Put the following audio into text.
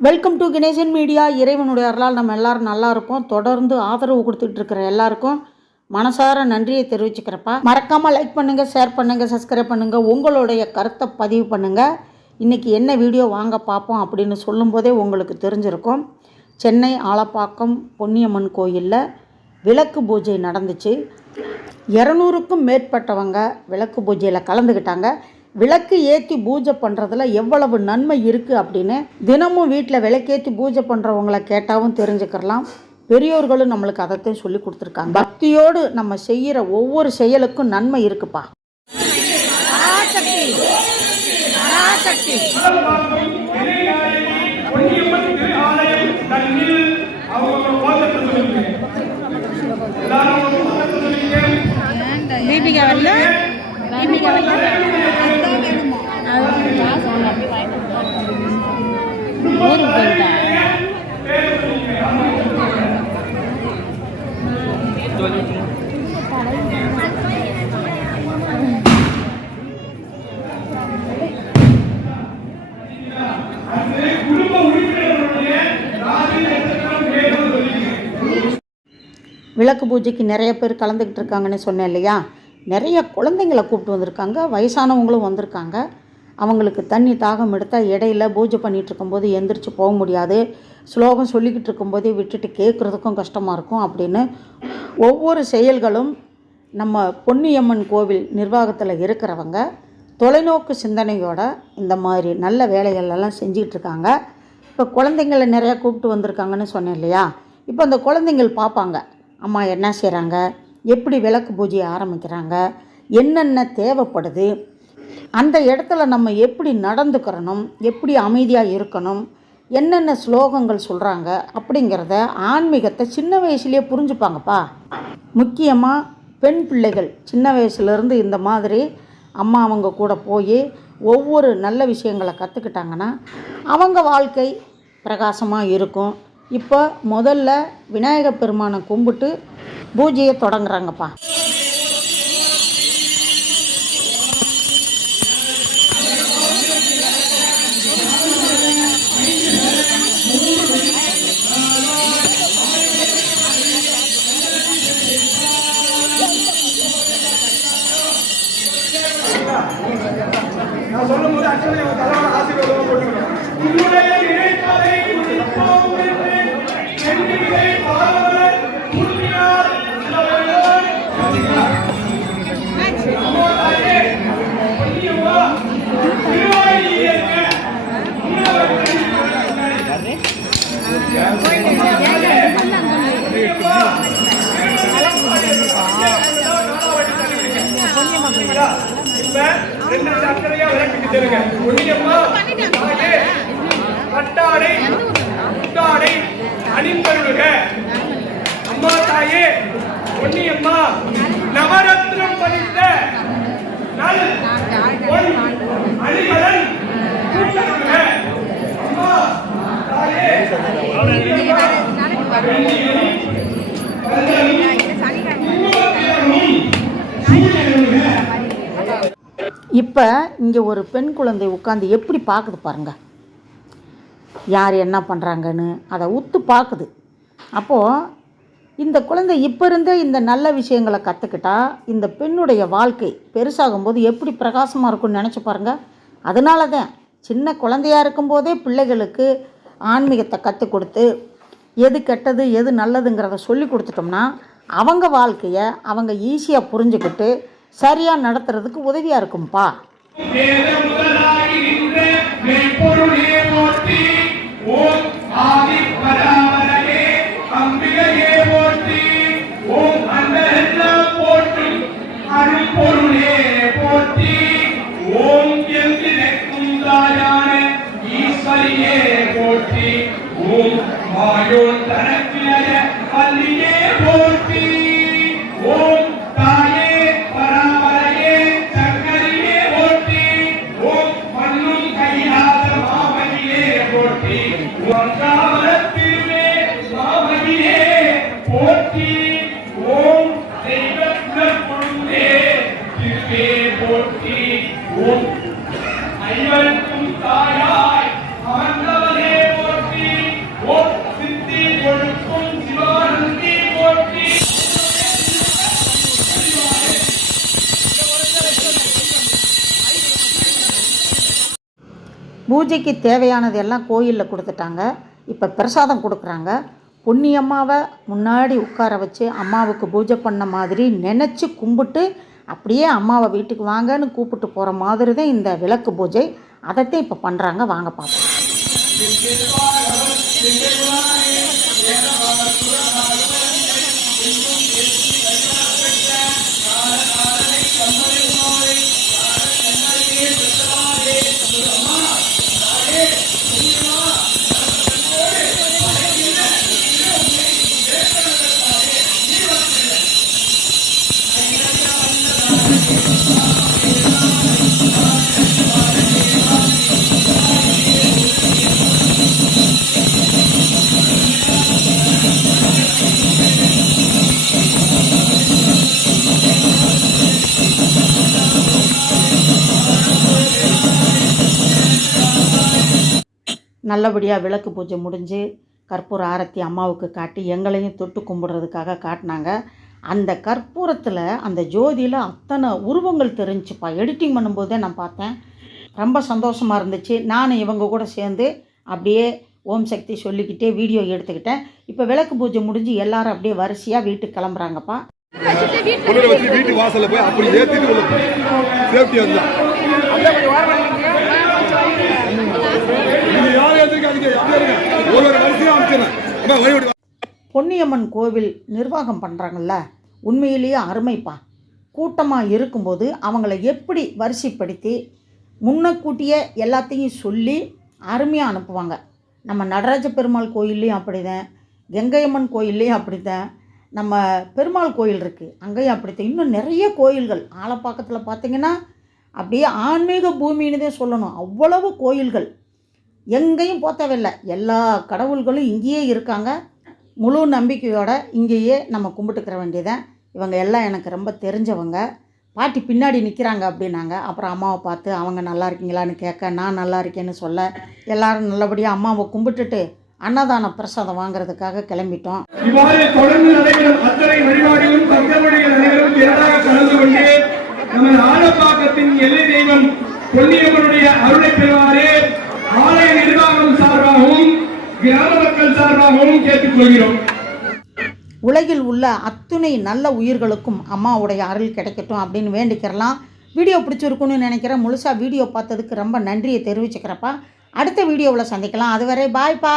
Welcome to Ganesan media. இறைவனுடைய அருளால் நம்ம எல்லோரும் நல்லா இருப்போம். தொடர்ந்து ஆதரவு கொடுத்துட்டு இருக்கிற எல்லாருக்கும் மனசார நன்றியை தெரிவிச்சுக்கிறப்பா. மறக்காமல் லைக் பண்ணுங்கள், ஷேர் பண்ணுங்கள், சப்ஸ்கிரைப் பண்ணுங்கள், உங்களுடைய கருத்தை பதிவு பண்ணுங்கள். இன்றைக்கி என்ன வீடியோ வாங்க பார்ப்போம் அப்படின்னு சொல்லும்போதே உங்களுக்கு தெரிஞ்சிருக்கும். சென்னை ஆலப்பாக்கம் பொன்னியம்மன் கோயிலில் விளக்கு பூஜை நடந்துச்சு. 200க்கும் மேற்பட்டவங்க விளக்கு பூஜையில் கலந்துக்கிட்டாங்க. விளக்கு ஏற்றி பூஜை பண்ணுறதுல எவ்வளவு நன்மை இருக்குது அப்படின்னு தினமும் வீட்டில் விளக்கேற்றி பூஜை பண்ணுறவங்கள கேட்டாவும் தெரிஞ்சுக்கலாம். பெரியோர்களும் நம்மளுக்கு அதைத்தான் சொல்லி கொடுத்துருக்காங்க. பக்தியோடு நம்ம செய்கிற ஒவ்வொரு செயலுக்கும் நன்மை இருக்குப்பா. தீபிகா வரல விளக்கு பூஜைக்கு நிறைய பேர் கலந்துக்கிட்டு இருக்காங்கன்னு சொன்னேன் இல்லையா. நிறைய குழந்தைங்களை கூப்பிட்டு வந்திருக்காங்க, வயசானவங்களும் வந்திருக்காங்க. அவங்களுக்கு தண்ணி தாகம் எடுத்தால் இடையில பூஜை பண்ணிகிட்டு இருக்கும்போது எந்திரிச்சு போக முடியாது, ஸ்லோகம் சொல்லிக்கிட்டு இருக்கும்போதே விட்டுட்டு கேட்குறதுக்கும் கஷ்டமாக இருக்கும் அப்படின்னு ஒவ்வொரு செயல்களும் நம்ம பொன்னியம்மன் கோவில் நிர்வாகத்தில் இருக்கிறவங்க தொலைநோக்கு சிந்தனையோட இந்த மாதிரி நல்ல வேலைகள் எல்லாம் செஞ்சிகிட்டு இருக்காங்க. இப்போ குழந்தைங்களை நிறையா கூப்பிட்டு வந்திருக்காங்கன்னு சொன்னேன் இல்லையா. இப்போ அந்த குழந்தைங்கள் பார்ப்பாங்க அம்மா என்ன செய்கிறாங்க, எப்படி விளக்கு பூஜையை ஆரம்பிக்கிறாங்க, என்னென்ன தேவைப்படுது, அந்த இடத்துல நம்ம எப்படி நடந்துக்கிறணும், எப்படி அமைதியாக இருக்கணும், என்னென்ன ஸ்லோகங்கள் சொல்கிறாங்க அப்படிங்கிறத ஆன்மீகத்தை சின்ன வயசுலேயே புரிஞ்சுப்பாங்கப்பா. முக்கியமாக பெண் பிள்ளைகள் சின்ன வயசுலேருந்து இந்த மாதிரி அம்மா அவங்க கூட போய் ஒவ்வொரு நல்ல விஷயங்களை கற்றுக்கிட்டாங்கன்னா அவங்க வாழ்க்கை பிரகாசமாக இருக்கும். இப்போ முதல்ல விநாயகர் பெருமானை கும்பிட்டு பூஜையை தொடங்குறாங்கப்பா. அம்மா தாயே பொன்னியம்மா நவரத்னம் பதித்த நல் பொன் அணிகலன் அம்மா தாயே இப்போ இங்கே ஒரு பெண் குழந்தை உட்காந்து எப்படி பார்க்குது பாருங்கள், யார் என்ன பண்ணுறாங்கன்னு அதை உத்து பார்க்குது. அப்போது இந்த குழந்தை இப்போ இருந்தே இந்த நல்ல விஷயங்களை கற்றுக்கிட்டா இந்த பெண்ணுடைய வாழ்க்கை பெருசாகும்போது எப்படி பிரகாசமாக இருக்கும்னு நினச்சி பாருங்கள். அதனால தான் சின்ன குழந்தையாக இருக்கும்போதே பிள்ளைகளுக்கு ஆன்மீகத்தை கற்றுக் கொடுத்து எது கெட்டது எது நல்லதுங்கிறத சொல்லி கொடுத்துட்டோம்னா அவங்க வாழ்க்கையை அவங்க ஈஸியாக புரிஞ்சுக்கிட்டு சரியாக நடத்துறதுக்கு உதவியாக இருக்கும்பா. ஐவருக்கும் தாயாய் அமர்ந்தவனே போற்றி. பூஜைக்கு தேவையானது எல்லாம் கோயிலில் கொடுத்துட்டாங்க. இப்போ பிரசாதம் கொடுக்குறாங்க. பொன்னியம்மாவை முன்னாடி உட்கார வச்சு அம்மாவுக்கு பூஜை பண்ண மாதிரி நினச்சி கும்பிட்டு அப்படியே அம்மாவை வீட்டுக்கு வாங்கன்னு கூப்பிட்டு போகிற மாதிரி தான் இந்த விளக்கு பூஜை. அதைத்தான் இப்போ பண்ணுறாங்க. வாங்க பார்ப்போம். நல்லபடியாக விளக்கு பூஜை முடிஞ்சு கற்பூர ஆரத்தி அம்மாவுக்கு காட்டி எங்களையும் தொட்டு கும்பிடுறதுக்காக காட்டினாங்க. அந்த கற்பூரத்தில் அந்த ஜோதியில் அத்தனை உருவங்கள் தெரிஞ்சுப்பா. எடிட்டிங் பண்ணும்போதே நான் பார்த்தேன். ரொம்ப சந்தோஷமாக இருந்துச்சு. நான் இவங்க கூட சேர்ந்து அப்படியே ஓம் சக்தி சொல்லிக்கிட்டே வீடியோ எடுத்துக்கிட்டேன். இப்போ விளக்கு பூஜை முடிஞ்சு எல்லாரும் அப்படியே வரிசையாக வீட்டுக்கு கிளம்புறாங்கப்பா. வீட்டு வாசல்ல போய் அப்படி ஏத்திட்டு சேஃப்டி வந்தா பொன்னியம்மன் கோவில் நிர்வாகம் பண்ணுறாங்கல்ல, உண்மையிலேயே அருமைப்பா. கூட்டமாக இருக்கும்போது அவங்கள எப்படி வரிசைப்படுத்தி முன்னக்கூட்டியே எல்லாத்தையும் சொல்லி அருமையாக அனுப்புவாங்க. நம்ம நடராஜ பெருமாள் கோயில்லையும் அப்படிதான், கங்கையம்மன் கோயில்லையும் அப்படிதான், நம்ம பெருமாள் கோயில் இருக்குது அங்கேயும் அப்படித்தான். இன்னும் நிறைய கோயில்கள் ஆலப்பாக்கத்தில் பார்த்திங்கன்னா அப்படியே ஆன்மீக பூமின்னு தான் சொல்லணும். அவ்வளவு கோயில்கள் எங்கேயும் போத்தவில்லை. எல்லா கடவுள்களும் இங்கேயே இருக்காங்க. முழு நம்பிக்கையோடு இங்கேயே நம்ம கும்பிட்டுக்கிற வேண்டியதான். இவங்க எல்லாம் எனக்கு ரொம்ப தெரிஞ்சவங்க. பாட்டி பின்னாடி நிற்கிறாங்க அப்படின்னாங்க. அப்புறம் அம்மாவை பார்த்து அவங்க நல்லா இருக்கீங்களான்னு கேட்க, நான் நல்லா இருக்கேன்னு சொல்ல, எல்லோரும் நல்லபடியாக அம்மாவை கும்பிட்டுட்டு அன்னதான பிரசாதம் வாங்குறதுக்காக கிளம்பிட்டோம். இவ்வாறு தொடர்ந்து நடைபெறும் அத்தனை வழிபாடுகளும் தங்களுடைய நடைபெறும் திரளாக கலந்து கொண்டு நமது ஆலப்பாக்கத்தின் எல்லை தெய்வம் பொன்னியம்மனுடைய அருளை பெறுவாரே ஆலய நிர்வாகம் சார்பாகவும் கிராம மக்கள் சார்பாகவும் கேட்டுக்கொள்கிறோம். உலகில் உள்ள அத்துணை நல்ல உயிர்களுக்கும் அம்மாவுடைய அருள் கிடைக்கட்டும் அப்படின்னு வேண்டிக்கிறலாம். வீடியோ பிடிச்சிருக்குன்னு நினைக்கிறேன். முழுசாக வீடியோ பார்த்ததுக்கு ரொம்ப நன்றியை தெரிவிச்சுக்கிறப்பா. அடுத்த வீடியோவில் சந்திக்கலாம். அதுவரை பாய்ப்பா.